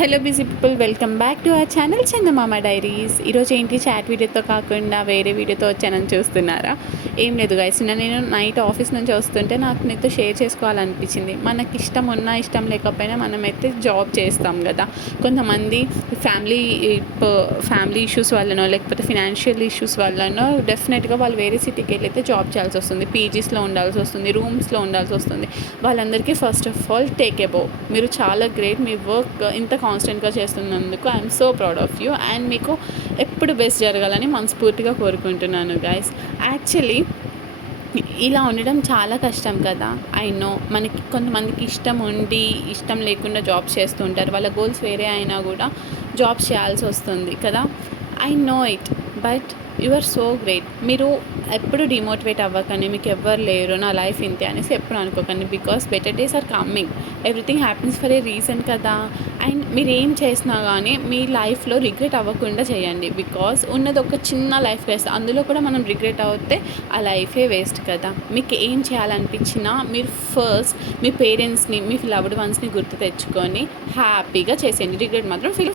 Hello busy people, welcome back to our channel Chandamama diaries. ఈరోజు ఏంటి chat వీడియోతో కాకుండా వేరే వీడియోతో వచ్చానని చూస్తున్నారా? ఏం లేదు గైస్, నేను నైట్ ఆఫీస్ నుంచి వస్తుంటే నాకు నీతో షేర్ చేసుకోవాలనిపించింది. మనకి ఇష్టం ఉన్నా ఇష్టం లేకపోయినా మనమైతే జాబ్ చేస్తాం కదా. కొంతమంది ఫ్యామిలీ ఇష్యూస్ వల్లనో లేకపోతే ఫినాన్షియల్ ఇష్యూస్ వల్లనో డెఫినెట్గా వాళ్ళు వేరే సిటీకి వెళ్ళైతే జాబ్ చేయాల్సి వస్తుంది. పీజీస్లో ఉండాల్సి వస్తుంది, రూమ్స్లో ఉండాల్సి వస్తుంది. వాళ్ళందరికీ first of all take above. మీరు చాలా గ్రేట్. మీ వర్క్ ఇంత కాన్స్టెంట్గా చేస్తున్నందుకు I'm so proud of you. And మీకు ఎప్పుడు బెస్ట్ జరగాలని మనస్ఫూర్తిగా కోరుకుంటున్నాను గైస్. యాక్చువల్లీ ఇలా ఉండడం చాలా కష్టం కదా. ఐ నో, మనకి కొంతమందికి ఇష్టం ఉండి ఇష్టం లేకుండా జాబ్స్ చేస్తూ ఉంటారు. వాళ్ళ గోల్స్ వేరే అయినా కూడా జాబ్స్ చేయాల్సి వస్తుంది కదా. I know it, but you are so great. మీరు ఎప్పుడు డిమోటివేట్ అవ్వకండి. మీకు ఎవ్వరు లేరు, నా లైఫ్ ఇంతే అనేసి ఎప్పుడు అనుకోకండి. Because better days are coming. Everything happens for a reason కదా. అండ్ మీరు ఏం చేసినా కానీ మీ లైఫ్లో రిగ్రెట్ అవ్వకుండా చేయండి. బికాస్ ఉన్నది ఒక చిన్న లైఫ్ వేస్ట్, అందులో కూడా మనం రిగ్రెట్ అవుతే ఆ లైఫే వేస్ట్ కదా. మీకు ఏం చేయాలనిపించినా మీరు ఫస్ట్ మీ పేరెంట్స్ని, మీ లవ్డ్ వన్స్ని గుర్తు తెచ్చుకొని హ్యాపీగా చేసేయండి. రిగ్రెట్ మాత్రం ఫీల్